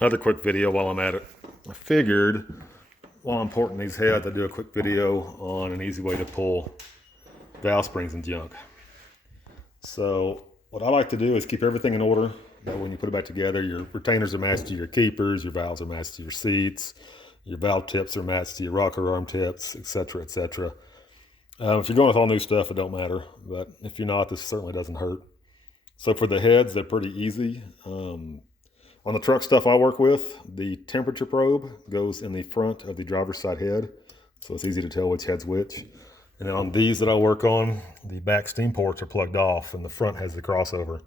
Another quick video while I'm at it. I figured while I'm porting these heads, I'd do a quick video on an easy way to pull valve springs and junk. So what I like to do is keep everything in order. That when you put it back together, your retainers are matched to your keepers, your valves are matched to your seats, your valve tips are matched to your rocker arm tips, etc., etc. If you're going with all new stuff, it don't matter. But if you're not, this certainly doesn't hurt. So for the heads, they're pretty easy. On the truck stuff I work with, the temperature probe goes in the front of the driver's side head, so it's easy to tell which head's which. And then on these that I work on, the back steam ports are plugged off and the front has the crossover.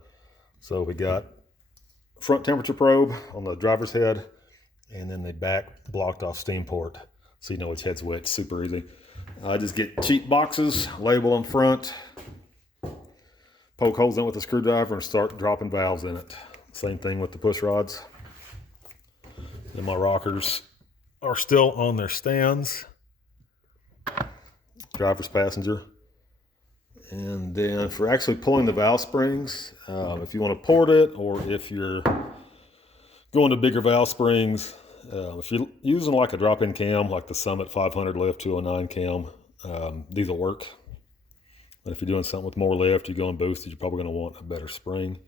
So we got front temperature probe on the driver's head and then the back blocked off steam port, so you know which head's which. Super easy. I just get cheap boxes, label them front, poke holes in with a screwdriver and start dropping valves in it. Same thing with the push rods. And my rockers are still on their stands. Driver's passenger. And then for actually pulling the valve springs, if you want to port it or if you're going to bigger valve springs, if you're using like a drop-in cam, like the Summit 500 lift 209 cam, these will work. But if you're doing something with more lift, you're going boosted, you're probably going to want a better spring.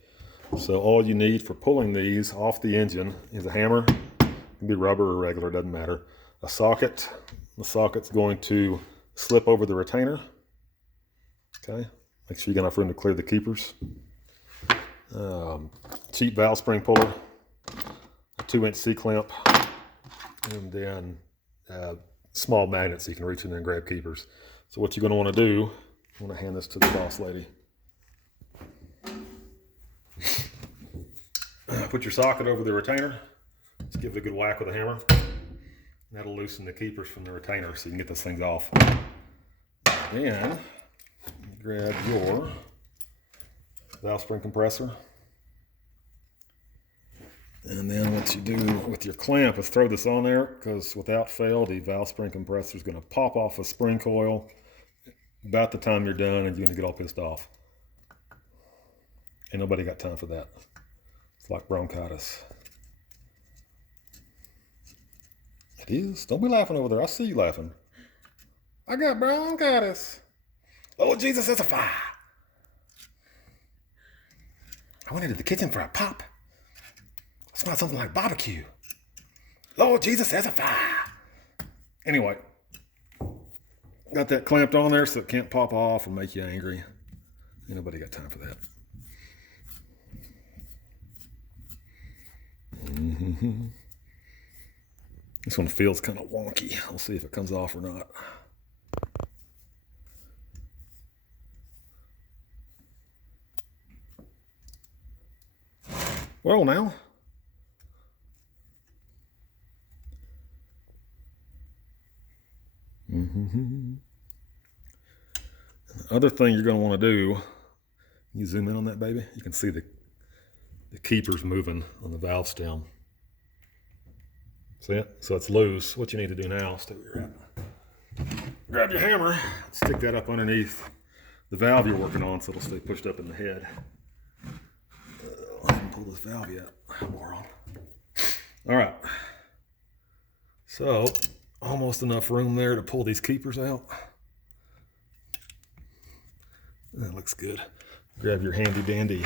So all you need for pulling these off the engine is a hammer. It can be rubber or regular, doesn't matter. A socket. The socket's going to slip over the retainer. Okay, make sure you got enough room to clear the keepers. Cheap valve spring puller, a 2-inch C-clamp, and then small magnet so you can reach in there and grab keepers. So what you're going to want to do, I'm going to hand this to the boss lady. Put your socket over the retainer. Just give it a good whack with a hammer. That'll loosen the keepers from the retainer so you can get those things off. Then grab your valve spring compressor. And then what you do with your clamp is throw this on there, because without fail, the valve spring compressor is going to pop off a spring coil about the time you're done, and you're going to get all pissed off. Ain't nobody got time for that. It's like bronchitis. It is. Don't be laughing over there. I see you laughing. I got bronchitis. Oh, Jesus, that's a fire. I went into the kitchen for a pop. I smelled something like barbecue. Lord Jesus, there's a fire. Anyway, got that clamped on there so it can't pop off and make you angry. Ain't nobody got time for that. This one feels kind of wonky. We'll see if it comes off or not. Well, now. The other thing you're going to want to do, you zoom in on that baby, you can see the keepers moving on the valve stem. See it? So it's loose. What you need to do now, stay where you're at. Grab your hammer, stick that up underneath the valve you're working on so it'll stay pushed up in the head. I haven't pulled this valve yet, moron. All right. So almost enough room there to pull these keepers out. That looks good. Grab your handy dandy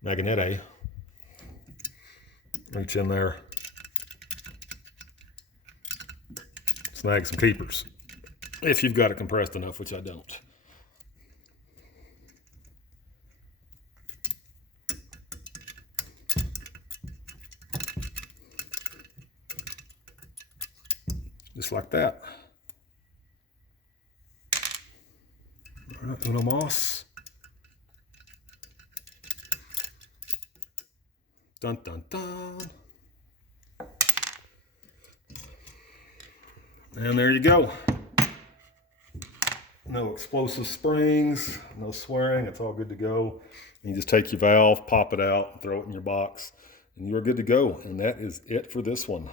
magnet. Reach in there. Snag some keepers. If you've got it compressed enough, which I don't. Just like that. All right, uno más. Dun, dun, dun. And there you go. No explosive springs, no swearing, it's all good to go. And you just take your valve, pop it out, throw it in your box, and you're good to go. And that is it for this one.